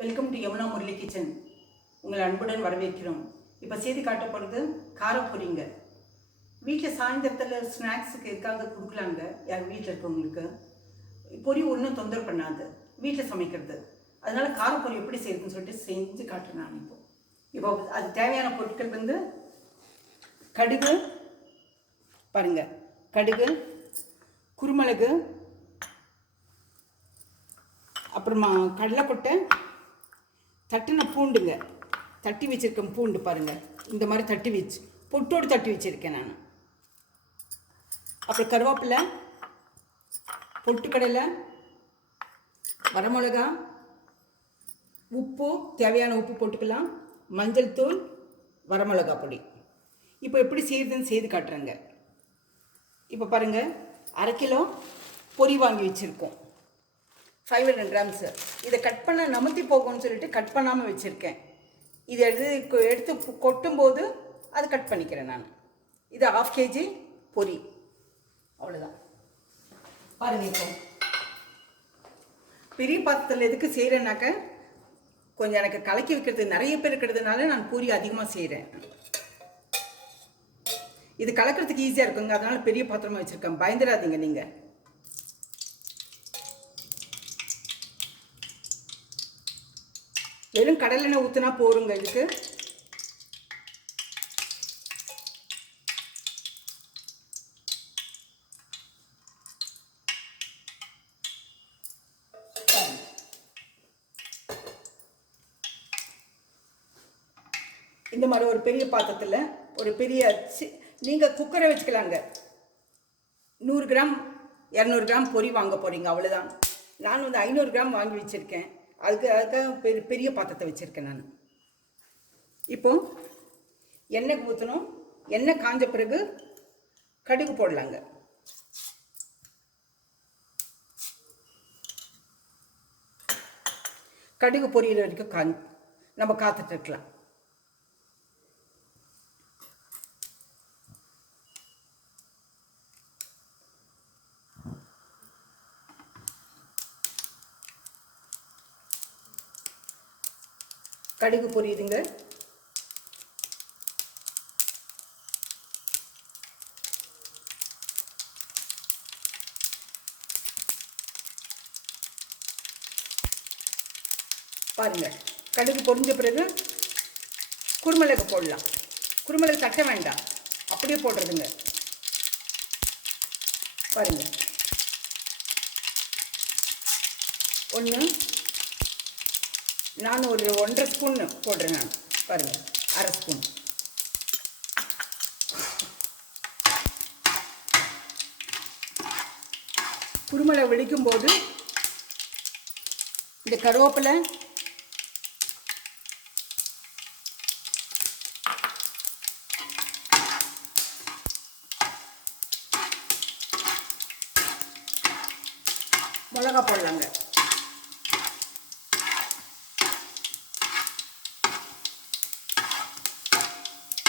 Welcome to Yamuna Murali kitchen. உங்கள் அன்புடன் வரவேற்கிறோம். இப்போ செய்தி காட்டப்படுறது காரப்பொரிங்க. வீட்டில் சாயந்தரத்தில் ஸ்நாக்ஸுக்கு எதுக்காக கொடுக்கலாங்க. யார் வீட்டில் இருக்கவங்களுக்கு பொரி ஒன்றும் தொந்தரவு பண்ணாது, வீட்டில் சமைக்கிறது. அதனால காரப்பொரி எப்படி செய்யுதுன்னு சொல்லிட்டு செஞ்சு காட்டுறேன் நான். இப்போ அது தேவையான பொருட்கள் வந்து கடுகு பாருங்க, கடுகு, குருமிளகு, அப்புறமா கடலைக்கொட்டை, தட்டின பூண்டுங்க, தட்டி வச்சுருக்கேன். பூண்டு பாருங்கள், இந்த மாதிரி தட்டி வச்சு பொட்டோடு தட்டி வச்சுருக்கேன் நான். அப்புறம் கருவேப்பிலை, பொட்டுக்கடலை, வரமிளகா, உப்பு, தேவையான உப்பு போட்டுக்கலாம், மஞ்சள் தூள், வரமிளகா பொடி. இப்போ எப்படி செய்யுதுன்னு செய்து காட்டுறேங்க. இப்போ பாருங்கள், 1/2 கிலோ பொரி வாங்கி வச்சுருக்கோம், 500 கிராம்ஸு. இதை கட் பண்ண நமத்தி போகும்னு சொல்லிட்டு கட் பண்ணாமல் வச்சுருக்கேன். இதை எடுத்து கொட்டும்போது அது கட் பண்ணிக்கிறேன் நான். இது 1/2 kg பொரி, அவ்வளோதான். பாருங்கள், இப்போ பெரிய பாத்திரத்தில் எதுக்கு செய்கிறேன்னாக்க, கொஞ்சம் எனக்கு கலக்கி வைக்கிறது நிறைய பேர் இருக்கிறதுனால நான் பூரி அதிகமாக செய்கிறேன். இது கலக்கிறதுக்கு ஈஸியாக இருக்குங்க, அதனால் பெரிய பாத்திரமாக வச்சுருக்கேன். பயந்துடாதீங்க நீங்கள். வெறும் கடலெண்ணெய் ஊற்றினா போருங்க இதுக்கு. இந்த மாதிரி ஒரு பெரிய பாத்திரத்தில் ஒரு பெரிய நீங்கள் குக்கரை வச்சுக்கலாங்க. 100 கிராம் 200 கிராம் பொரி வாங்க போகிறீங்க, அவ்வளோதான். நான் வந்து 500 கிராம் வாங்கி வச்சுருக்கேன். அதுக்காக பெரிய பாத்திரத்தை வச்சுருக்கேன் நான். இப்போ எண்ணெய் ஊற்றணும். எண்ணெய் காஞ்ச பிறகு கடுகு போடலாங்க. கடுகு பொரியிற வரைக்கும் நம்ம காத்துட்டு இருக்கலாம். கடுகு பொரியுதுங்க. பாருங்க, கடுகு பொரிஞ்ச பிறகு குருமிளகு போடலாம். குருமிளகு தட்ட வேண்டாம், அப்படியே போடுறதுங்க. பாருங்க, 1 நான் ஒரு 1.5 ஸ்பூன் போடுறேன் நான். பாருங்கள், 1/2 ஸ்பூன். குருமிளகு வெடிக்கும் போது இந்த கருவேப்பிலை, மிளகா போடலாங்க.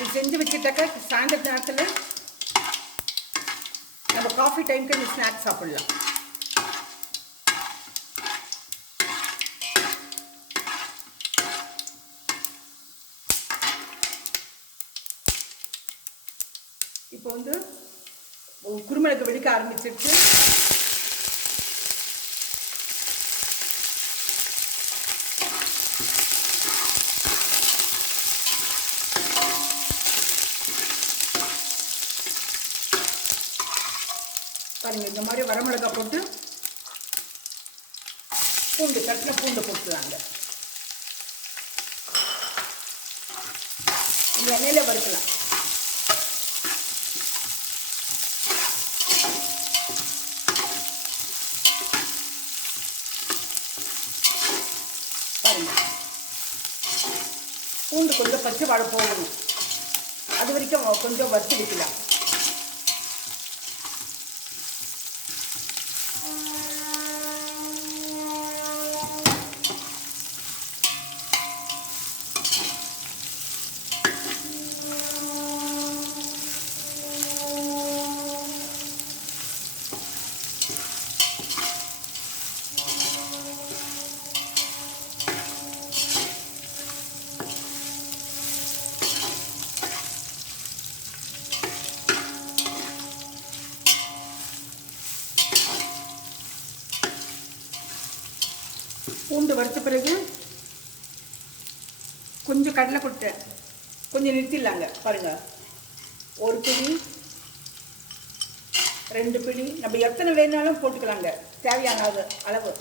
இது செஞ்சு வச்சுட்டாக்கா சாயந்தர நேரத்தில் நம்ம காஃபி டைமுக்கு இந்த ஸ்நாக்ஸ் சாப்பிடலாம். இப்போ வந்து குருமிளகு வெடிக்க ஆரம்பிச்சிருச்சு. பாருங்க, இந்த மாதிரி வரமிளகா போட்டு பூண்டு, கட்டின பூண்டை போட்டுலாங்க. இந்த எண்ணெயில வறுக்கலாம். பாருங்க, பூண்டு கொஞ்சம் பச்சை வாழை போடணும், அது வரைக்கும் கொஞ்சம் வறுத்து வைக்கலாம். பூண்டு வறுத்த பிறகு கொஞ்சம் கடலை கொட்டை கொஞ்சம் நிறுத்திடலாங்க. பாருங்கள், ஒரு பிடி, 2 பிடி, நம்ம எத்தனை வேணாலும் போட்டுக்கலாங்க, தேவையான அளவு.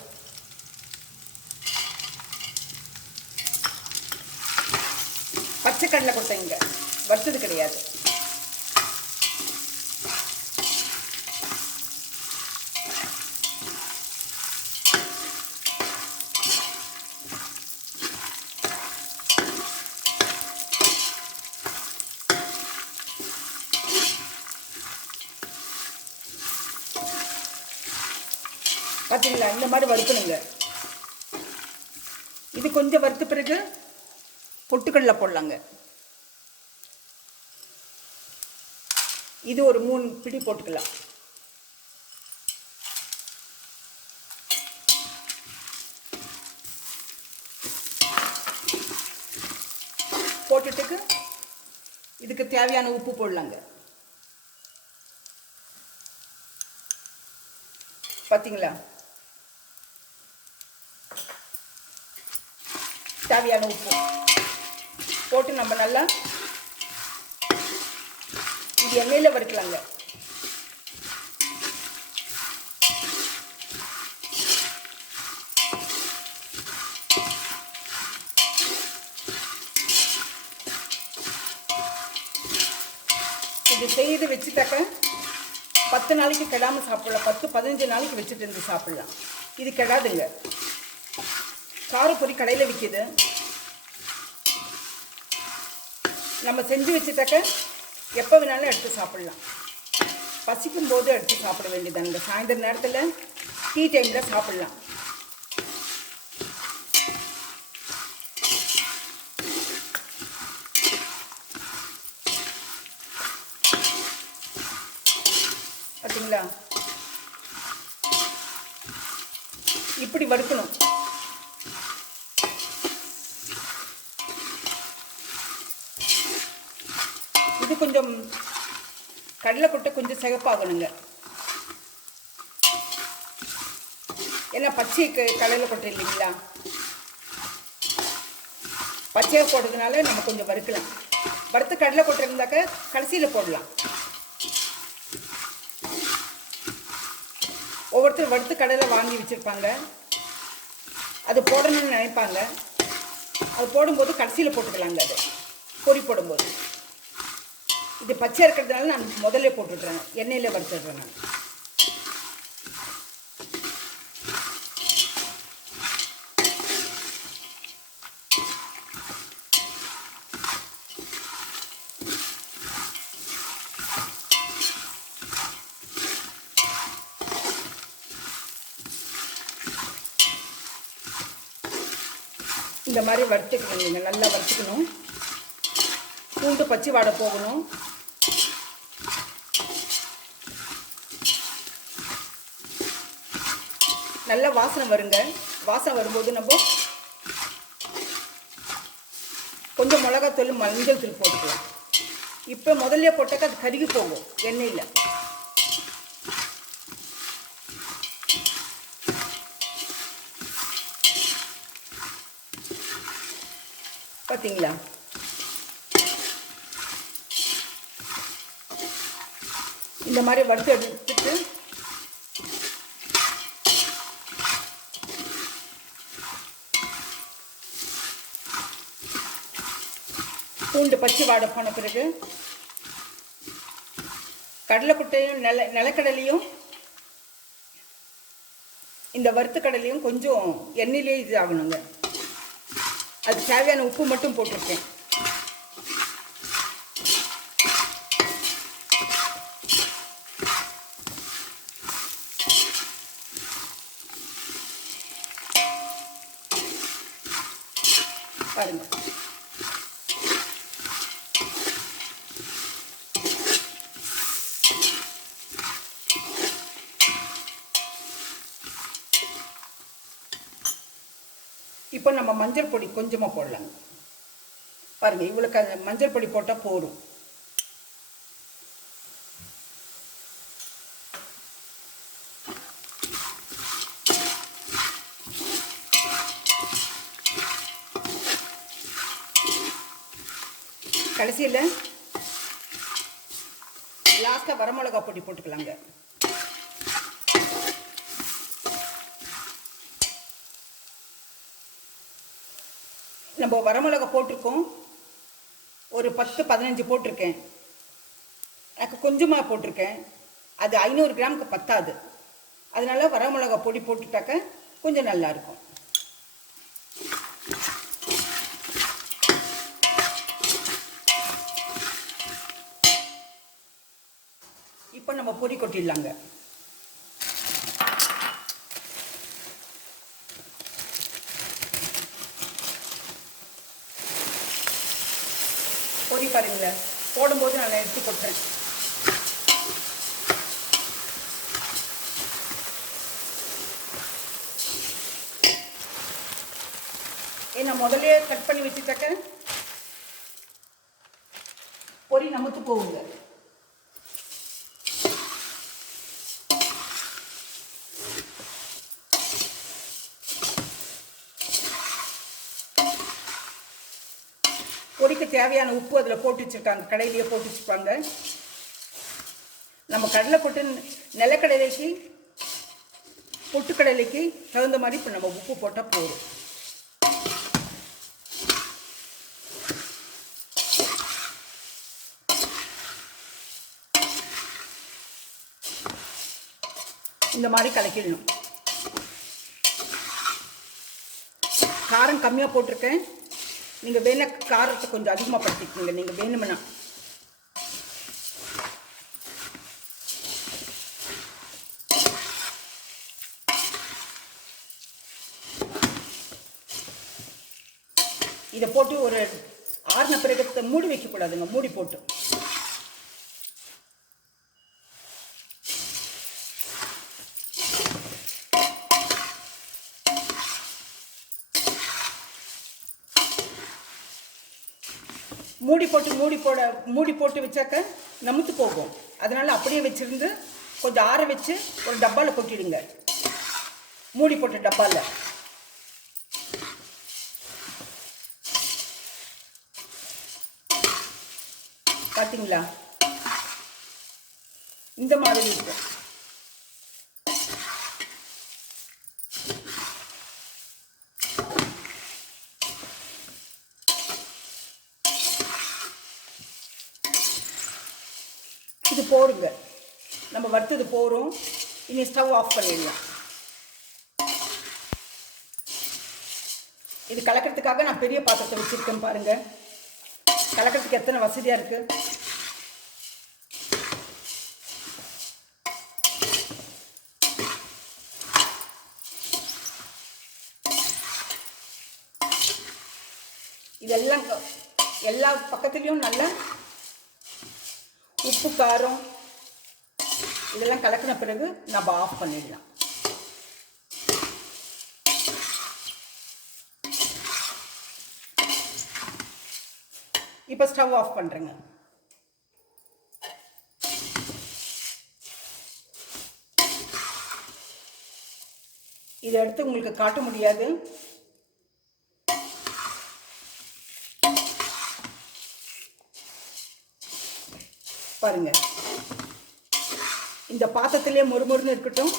பச்சை கடலை கொட்டைங்க, வறுத்தது கிடையாது. பார்த்தீங்களா, இந்த மாதிரி வறுக்கணுங்க. இது கொஞ்சம் வறுத்த பிறகு பொட்டுக்கடலை போடலாங்க. இது ஒரு 3 பிடி போட்டுக்கலாம். போட்டுட்டுக்கு இதுக்கு தேவையான உப்பு போடலாங்க. பார்த்தீங்களா, தேவையான உப்பு போட்டு நம்ம நல்லா இது எண்ணெயில் வறுக்கலாங்க. இது செய்து வச்சுட்டாக்க 10 நாளைக்கு கெடாமல் சாப்பிடலாம். 10-15 நாளைக்கு வச்சுட்டு இருந்து சாப்பிடலாம். இது கெடாதுங்க. காரப்பொரி கடையில் விற்கிது. நம்ம செஞ்சு வச்சுட்டாக்க எப்போ வேணாலும் எடுத்து சாப்பிடலாம். பசிக்கும் போது எடுத்து சாப்பிட வேண்டியதாங்க. சாயந்தர நேரத்தில் டீ டைமில் சாப்பிடலாம். பார்த்தீங்களா, இப்படி வறுக்கணும். இது கொஞ்சம் கடலை கொட்டை கொஞ்சம் சிகப்பாகணுங்க. ஏன்னா பச்சை கடலை கொட்டை இல்லைங்களா, பச்சையாக போடுறதுனால நம்ம கொஞ்சம் வறுக்கலாம். வறுத்து கடலை கொட்டை இருந்தாக்க கடைசியில் போடலாம். ஒவ்வொருத்தர் வறுத்து கடலை வாங்கி வச்சுருப்பாங்க, அது போடணும்னு நினைப்பாங்க. அது போடும்போது கடைசியில் போட்டுக்கலாங்க. அது பொரி போடும்போது இது பச்சை இருக்கிறதுனால நான் முதல்ல போட்டுடுறேன், எண்ணெயில் வறுத்துடுறேன் நான். இந்த மாதிரி வறுத்துக்கணும். நீங்கள் நல்லா வறுத்துக்கணும். பூண்டு பச்சை வாடை போகணும். நல்லா வாசனை வருங்க. வாசனை வரும்போது நம்ம கொஞ்சம் மிளகாத்தூள், மஞ்சள் தூள் போட்டுக்கலாம். இப்போ முதல்ல போட்டாக்க அது கருகி போகும் எண்ணெயில். பார்த்தீங்களா, இந்த மாதிரி வறுத்து எடுத்துட்டு பூண்டு பச்சை வாடை போன பிறகு கடலைக்குட்டையும் நிலக்கடலையும் இந்த வறுத்த கடலையும் கொஞ்சம் எண்ணெயிலே இது ஆகணுங்க. அது தேவையான உப்பு மட்டும் போட்டிருக்கேன். பாருங்க, இப்போ நம்ம மஞ்சள் பொடி கொஞ்சமாக போடலாங்க. பாருங்கள், இவ்வளோக்கு அந்த மஞ்சள் பொடி போட்டால் போதும். கடைசியில் லாஸ்ட்டாக வரமிளகா பொடி போட்டுக்கலாங்க. நம்ம வரமிளகா போட்டிருக்கோம், ஒரு 10-15 போட்டிருக்கேன். எனக்கு கொஞ்சமாக போட்டிருக்கேன், அது 500 கிராமுக்கு பத்தாது. அதனால வரமிளகா பொடி போட்டுட்டாக்க கொஞ்சம் நல்லாயிருக்கும். இப்போ நம்ம பொடி கொட்டிடலாங்க. பொடி பாருங்களேன், போடும்போது நல்லா எடுத்து கொட்டுறேன். ஏன்னா முதல்ல கட் பண்ணி வச்சுட்டாக்க பொடி நமத்து போகுங்க. பொடிக்கு தேவையான உப்பு அதில் போட்டு வச்சுருக்காங்க, கடையிலேயே போட்டு வச்சுருப்பாங்க. நம்ம கடலை போட்டு நிலக்கடலைக்கு பொட்டுக்கடலைக்கு தகுந்த மாதிரி இப்போ நம்ம உப்பு போட்டால் போதும். இந்த மாதிரி கலக்கிடணும். காரம் கம்மியாக போட்டிருக்கேன், நீங்கள் வேணா காரத்தை கொஞ்சம் அதிகமாக படுத்திக்கோங்க நீங்கள் வேணுமென்னா. இதை போட்டு ஒரு ஆறுன பிறகு மூடி வைக்கக்கூடாதுங்க, மூடி போட்டு மூடி போட்டு வச்சாக்க நமுத்து போகும். அதனால அப்படியே வச்சிருந்து கொஞ்சம் ஆற வச்சு ஒரு டப்பாவில் கொட்டிடுங்க, மூடி போட்ட டப்பாவில். பார்த்தீங்களா, இந்த மாதிரி இருக்கும். இது போருங்க, நம்ம வறுத்தது போரும். இனி ஸ்டவ் ஆஃப் பண்ணிடலாம். இது கலக்கிறதுக்காக நான் பெரிய பாத்திரத்தை வச்சுருக்கேன் பாருங்க, கலக்கிறதுக்கு எத்தனை வசதியாக இருக்கு. இதெல்லாம் எல்லா பக்கத்துலேயும் நல்லா உப்பு காரம் இதெல்லாம் கலக்கின பிறகு நம்ம ஆஃப் பண்ணிடலாம். இப்போ ஸ்டவ் ஆஃப் பண்ணுறேங்க. இதை எடுத்து உங்களுக்கு காட்ட முடியாது, பாருங்க. இந்த பாத்திரத்திலே மொறுமொறுன்னு இருக்கட்டும்,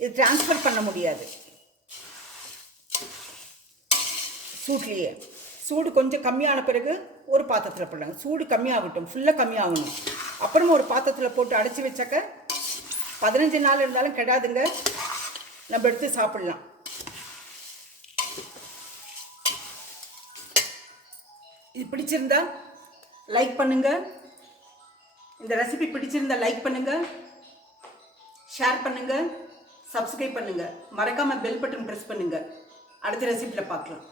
இது டிரான்ஸ்ஃபர் பண்ண முடியாது சூட்லேயே. சூடு கொஞ்சம் கம்மியான பிறகு ஒரு பாத்திரத்தில் போடுறாங்க, சூடு கம்மியாகட்டும், ஃபுல்லாக கம்மியாகணும். அப்புறமா ஒரு பாத்திரத்தில் போட்டு அடைச்சி வச்சாக்க 15 நாள் இருந்தாலும் கெடாதுங்க, நம்ம எடுத்து சாப்பிடலாம். இது பிடிச்சிருந்தா லைக் பண்ணுங்க, இந்த ரெசிபி பிடிச்சிருந்தா லைக் பண்ணுங்க, ஷேர் பண்ணுங்க, சப்ஸ்கிரைப் பண்ணுங்க, மறக்காம பெல் பட்டன் பிரஸ் பண்ணுங்க. அடுத்த ரெசிபியில் பார்க்கலாம்.